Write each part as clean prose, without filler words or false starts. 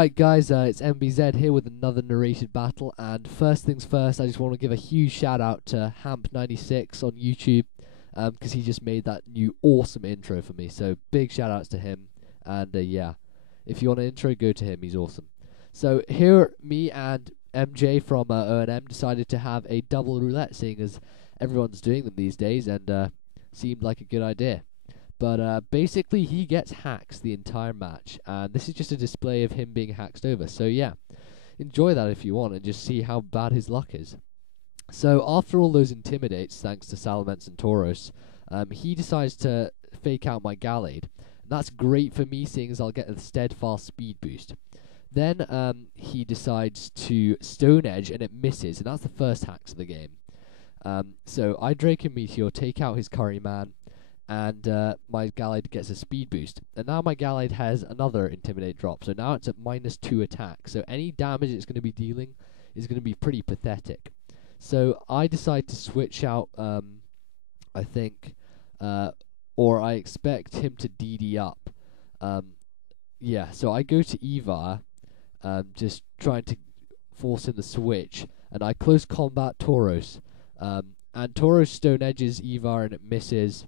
Alright guys, it's MBZ here with another narrated battle, and first things first, I just want to give a huge shout out to Hamp96 on YouTube, because he just made that new awesome intro for me, so big shout outs to him, and yeah, if you want an intro, go to him, he's awesome. So here, me and MJ from ONM decided to have a double roulette, seeing as everyone's doing them these days, and seemed like a good idea. But basically, he gets hacks the entire match, and this is just a display of him being hacked over. So yeah, enjoy that if you want, and just see how bad his luck is. So after all those intimidates, thanks to Salamence and Tauros, he decides to fake out my Gallade. And that's great for me, seeing as I'll get a steadfast speed boost. Then he decides to Stone Edge, and it misses, and that's the first hacks of the game. So I Drake and Meteor take out his Curry Man, and my Gallade gets a speed boost. And now my Gallade has another Intimidate drop, so now it's at -2 attack. So any damage it's going to be dealing is going to be pretty pathetic. So I decide to switch out, I think, or I expect him to DD up. Yeah, so I go to Eva, just trying to force him to switch, and I close combat Tauros. And Tauros Stone Edges Eva and it misses.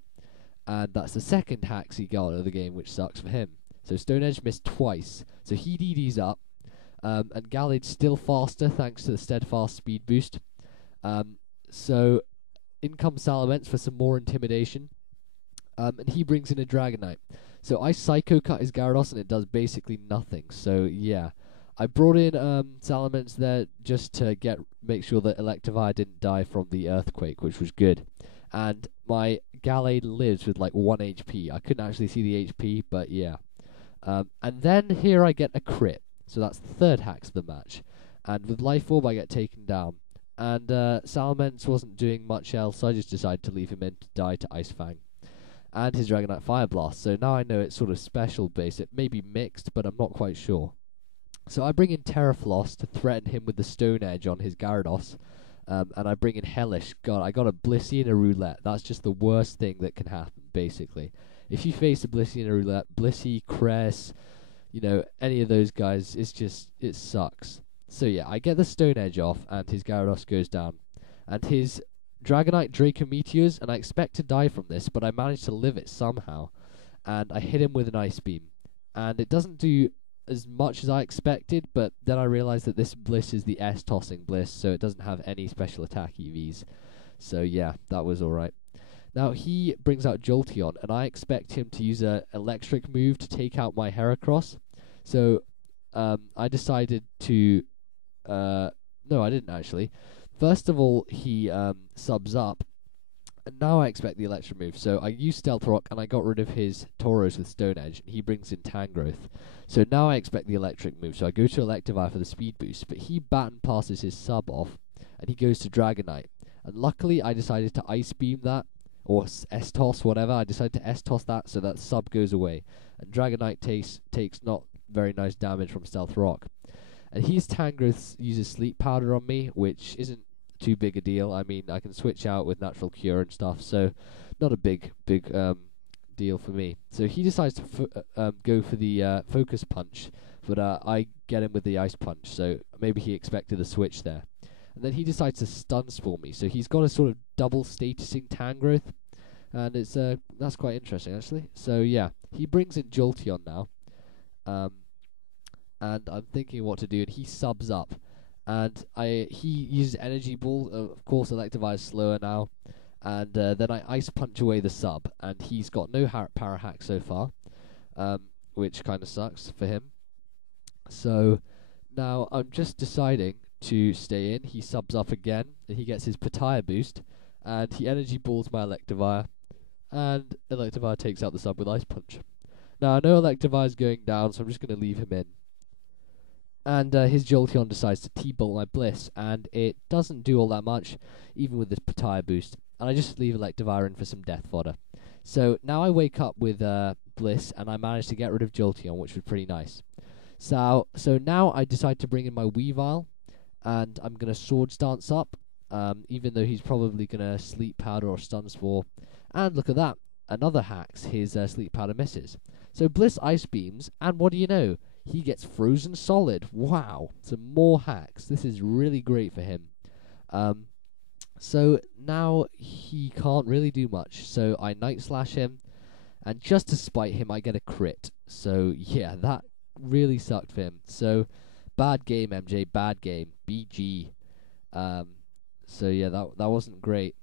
And that's the second hacks he got of the game, which sucks for him. So Stone Edge missed twice, so he DD's up, and Gallade's still faster thanks to the steadfast speed boost. So in comes Salamence for some more intimidation, and he brings in a Dragonite. So I Psycho Cut his Gyarados, and it does basically nothing. So yeah, I brought in Salamence there just to make sure that Electivire didn't die from the earthquake, which was good. And my Gallade lives with like 1 HP. I couldn't actually see the HP, but yeah. And then here I get a crit. So that's the third hacks of the match. And with Life Orb I get taken down. And Salamence wasn't doing much else, so I just decided to leave him in to die to Ice Fang. And his Dragonite Fire Blast. So now I know it's sort of special base. It may be mixed, but I'm not quite sure. So I bring in Terrafloss to threaten him with the Stone Edge on his Gyarados. And I bring in Hellish. God, I got a Blissey and a Roulette. That's just the worst thing that can happen, basically. If you face a Blissey and a Roulette, Blissey, Cress, any of those guys, it sucks. So yeah, I get the Stone Edge off, and his Gyarados goes down. And his Dragonite Draco Meteors, and I expect to die from this, but I managed to live it somehow. And I hit him with an Ice Beam. And it doesn't do as much as I expected, but then I realized that this Bliss is the S-tossing Bliss, so it doesn't have any special attack EVs. So yeah, that was alright. Now he brings out Jolteon, and I expect him to use a electric move to take out my Heracross. So I decided to no, I didn't actually. First of all, he subs up, and now I expect the electric move. So I used Stealth Rock, and I got rid of his Tauros with Stone Edge, and he brings in Tangrowth. So now I expect the electric move. So I go to Electivire for the speed boost, but he baton passes his sub off, and he goes to Dragonite. And luckily, I decided to Ice Beam that, or S-Toss, whatever. I decided to S-Toss that, so that sub goes away. And Dragonite takes not very nice damage from Stealth Rock. And his Tangrowth uses Sleep Powder on me, which isn't too big a deal. I mean, I can switch out with Natural Cure and stuff, so not a big deal for me. So he decides to go for the Focus Punch, but I get him with the Ice Punch, so maybe he expected a switch there. And then he decides to Stun Spore me, so he's got a sort of double statusing Tangrowth, and it's that's quite interesting actually. So yeah, he brings in Jolteon now, and I'm thinking what to do, and he subs up. And he uses Energy Ball. Of course, Electivire is slower now. And then I Ice Punch away the sub. And he's got no Power Hack so far, which kind of sucks for him. So now I'm just deciding to stay in. He subs up again, and he gets his Pataya boost. And he Energy Balls my Electivire. And Electivire takes out the sub with Ice Punch. Now I know Electivire is going down, so I'm just going to leave him in. And his Jolteon decides to T-Bolt my Bliss, and it doesn't do all that much, even with this Pataya boost. And I just leave Electivire in for some death fodder. So now I wake up with Bliss, and I manage to get rid of Jolteon, which was pretty nice. So now I decide to bring in my Weavile, and I'm going to Swords Dance up, even though he's probably going to Sleep Powder or Stun Spore. And look at that, another hacks, his Sleep Powder misses. So Bliss Ice Beams, and what do you know? he gets frozen solid. Wow, some more hacks. This is really great for him. So now he can't really do much. So I Night Slash him, and just to spite him, I get a crit. So yeah, that really sucked for him. So bad game, MJ. Bad game. BG. So yeah, that wasn't great.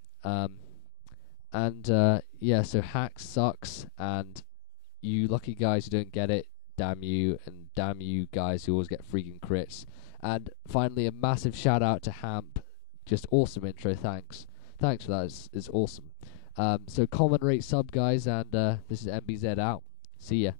Yeah, so hack sucks, and you lucky guys who don't get it, damn you, and damn you guys who always get freaking crits. And finally, a massive shout out to Hamp. Just awesome intro, thanks. Thanks for that, it's awesome. So comment, rate, sub, guys, and this is MBZ out. See ya.